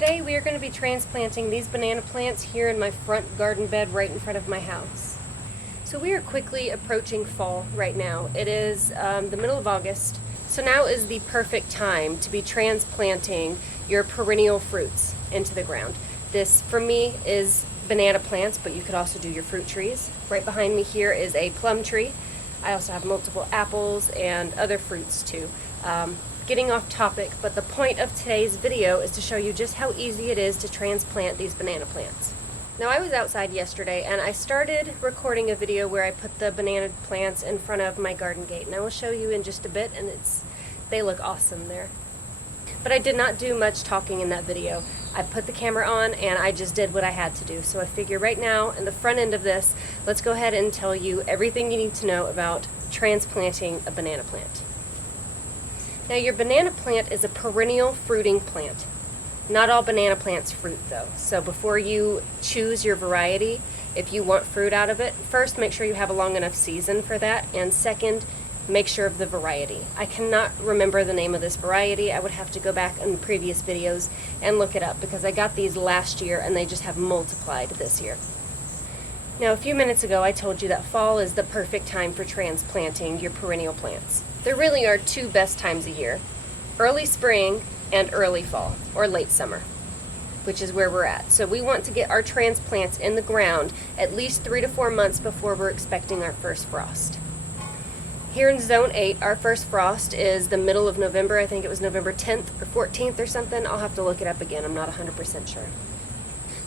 Today we are going to be transplanting these banana plants here in my front garden bed right in front of my house. So we are quickly approaching fall right now. It is the middle of August, so now is the perfect time to be transplanting your perennial fruits into the ground. This, for me, is banana plants, but you could also do your fruit trees. Right behind me here is a plum tree. I also have multiple apples and other fruits too. Getting off topic, but the point of today's video is to show you just how easy it is to transplant these banana plants. Now, I was outside yesterday and I started recording a video where I put the banana plants in front of my garden gate, and I will show you in just a bit, and they look awesome there. But I did not do much talking in that video. I put the camera on and I just did what I had to do. So I figure right now, in the front end of this, let's go ahead and tell you everything you need to know about transplanting a banana plant. Now, your banana plant is a perennial fruiting plant. Not all banana plants fruit though. So before you choose your variety, if you want fruit out of it, first make sure you have a long enough season for that, and second, make sure of the variety. I cannot remember the name of this variety. I would have to go back in previous videos and look it up because I got these last year and they just have multiplied this year. Now, a few minutes ago I told you that fall is the perfect time for transplanting your perennial plants. There really are two best times a year: early spring and early fall, or late summer, which is where we're at. So we want to get our transplants in the ground at least 3 to 4 months before we're expecting our first frost. Here in Zone 8, our first frost is the middle of November. I think it was November 10th or 14th or something. I'll have to look it up again. I'm not 100% sure.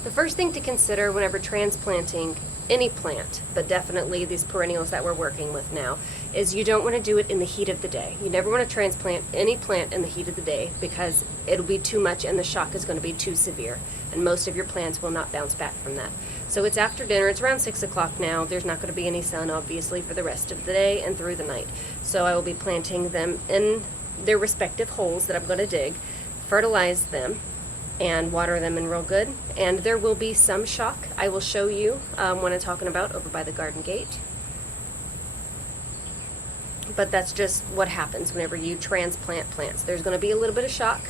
The first thing to consider whenever transplanting any plant, but definitely these perennials that we're working with now, is you don't want to do it in the heat of the day. You never want to transplant any plant in the heat of the day because it'll be too much and the shock is going to be too severe, and most of your plants will not bounce back from that. So it's after dinner. It's around 6 o'clock now. There's not going to be any sun, obviously, for the rest of the day and through the night. So I will be planting them in their respective holes that I'm going to dig, fertilize them, and water them in real good. And there will be some shock. I will show you when I'm talking about over by the garden gate. But that's just what happens whenever you transplant plants. There's going to be a little bit of shock,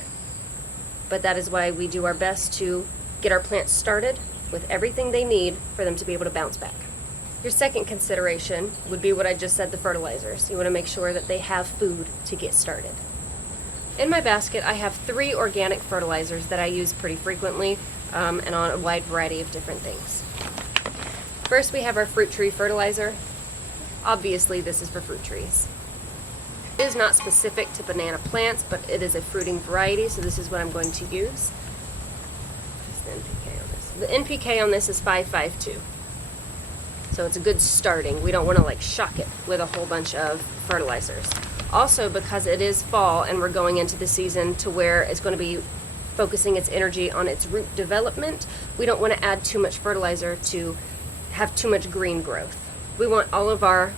but that is why we do our best to get our plants started with everything they need for them to be able to bounce back. Your second consideration would be what I just said, the fertilizers. You want to make sure that they have food to get started. In my basket, I have 3 organic fertilizers that I use pretty frequently and on a wide variety of different things. First, we have our fruit tree fertilizer. Obviously, this is for fruit trees. It is not specific to banana plants, but it is a fruiting variety, so this is what I'm going to use. The NPK on this is 552. So it's a good starting. We don't want to shock it with a whole bunch of fertilizers. Also, because it is fall and we're going into the season to where it's going to be focusing its energy on its root development, we don't want to add too much fertilizer to have too much green growth. We want all of our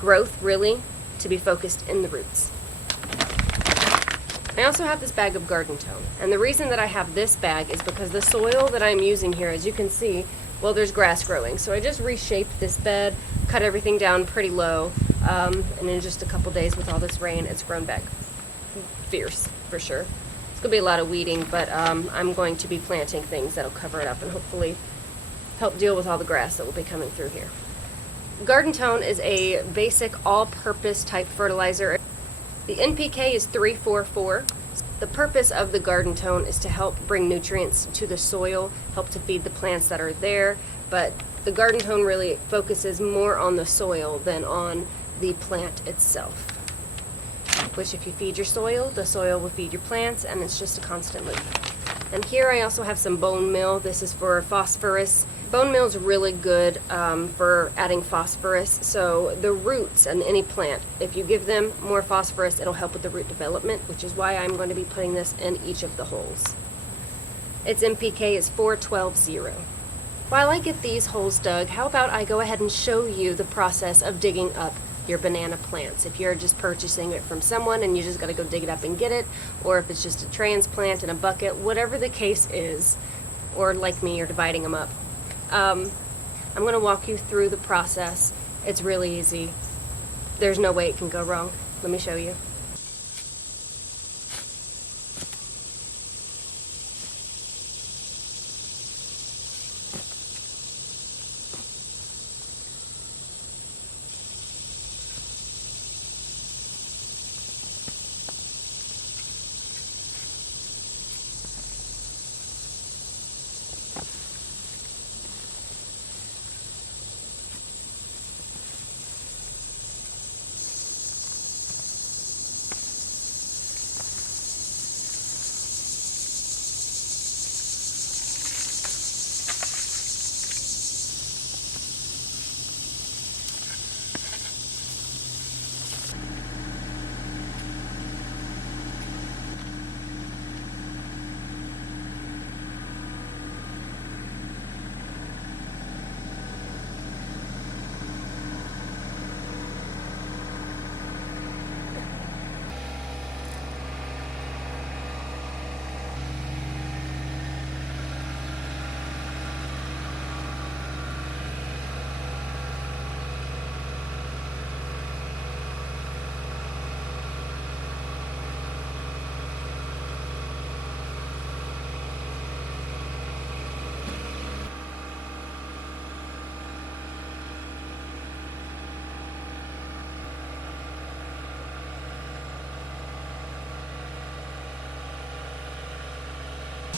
growth really to be focused in the roots. I also have this bag of garden tone, and the reason that I have this bag is because the soil that I'm using here, as you can see, well, there's grass growing. So I just reshaped this bed, cut everything down pretty low, and in just a couple days with all this rain, it's grown back fierce for sure. It's gonna be a lot of weeding, but I'm going to be planting things that'll cover it up and hopefully help deal with all the grass that will be coming through here. Garden Tone is a basic all-purpose type fertilizer. The NPK is 344. The purpose of the Garden Tone is to help bring nutrients to the soil, help to feed the plants that are there, but the Garden Tone really focuses more on the soil than on the plant itself. Which, if you feed your soil, the soil will feed your plants, and it's just a constant loop. And here I also have some bone meal. This is for phosphorus. Bone meal is really good for adding phosphorus. So the roots in any plant, if you give them more phosphorus, it'll help with the root development, which is why I'm going to be putting this in each of the holes. Its NPK is 4120. While I get these holes dug, how about I go ahead and show you the process of digging up your banana plants. If you're just purchasing it from someone and you just got to go dig it up and get it, or if it's just a transplant in a bucket, whatever the case is, or like me, you're dividing them up. I'm going to walk you through the process. It's really easy. There's no way it can go wrong. Let me show you.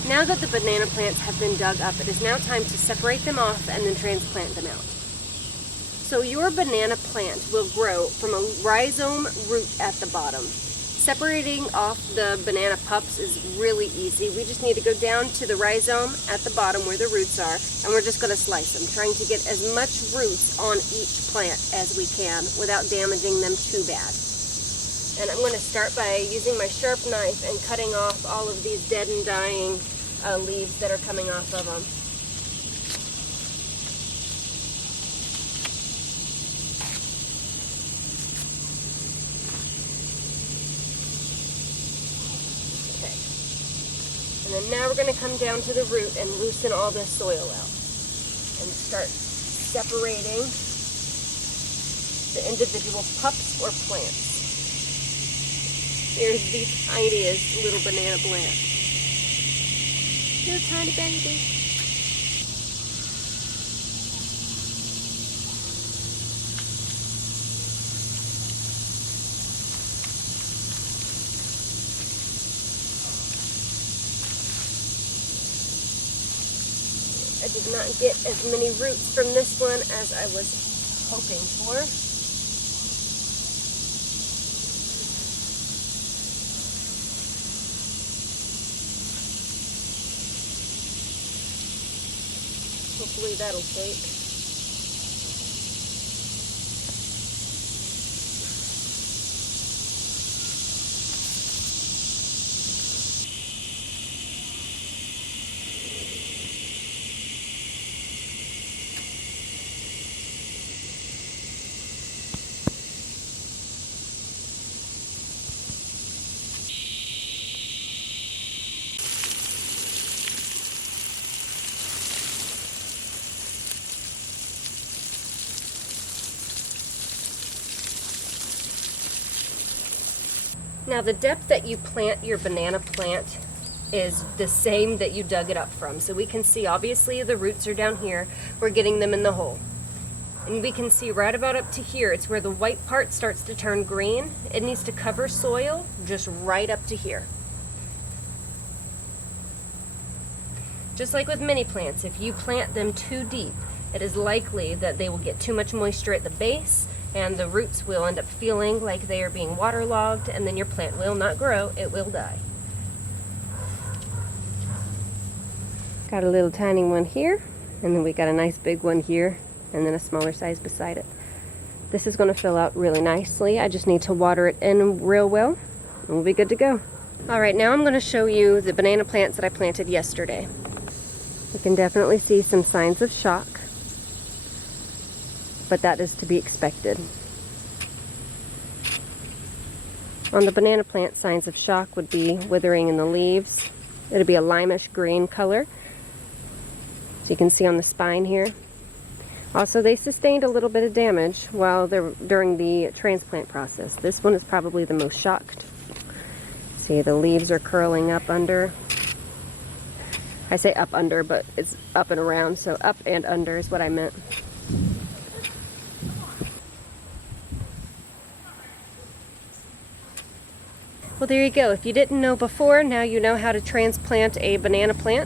Now that the banana plants have been dug up, it is now time to separate them off and then transplant them out. So your banana plant will grow from a rhizome root at the bottom. Separating off the banana pups is really easy. We just need to go down to the rhizome at the bottom where the roots are, and we're just going to slice them, trying to get as much roots on each plant as we can without damaging them too bad. And I'm going to start by using my sharp knife and cutting off all of these dead and dying leaves that are coming off of them. Okay. And then now we're going to come down to the root and loosen all this soil out and start separating the individual pups or plants. Here's the tiniest little banana plant. Little tiny baby. I did not get as many roots from this one as I was hoping for. Hopefully that'll take. Now the depth that you plant your banana plant is the same that you dug it up from. So we can see obviously the roots are down here. We're getting them in the hole. And we can see right about up to here, it's where the white part starts to turn green. It needs to cover soil just right up to here. Just like with mini plants, if you plant them too deep, it is likely that they will get too much moisture at the base and the roots will end up feeling like they are being waterlogged, and then your plant will not grow, it will die. Got a little tiny one here, and then we got a nice big one here, and then a smaller size beside it. This is going to fill out really nicely. I just need to water it in real well, and we'll be good to go. Alright, now I'm going to show you the banana plants that I planted yesterday. You can definitely see some signs of shock, but that is to be expected. On the banana plant, signs of shock would be withering in the leaves. It would be a limeish green color, so you can see on the spine here. Also, they sustained a little bit of damage during the transplant process. This one is probably the most shocked. See, the leaves are curling up under. I say up under, but it's up and around, so up and under is what I meant. Well, there you go. If you didn't know before, now you know how to transplant a banana plant.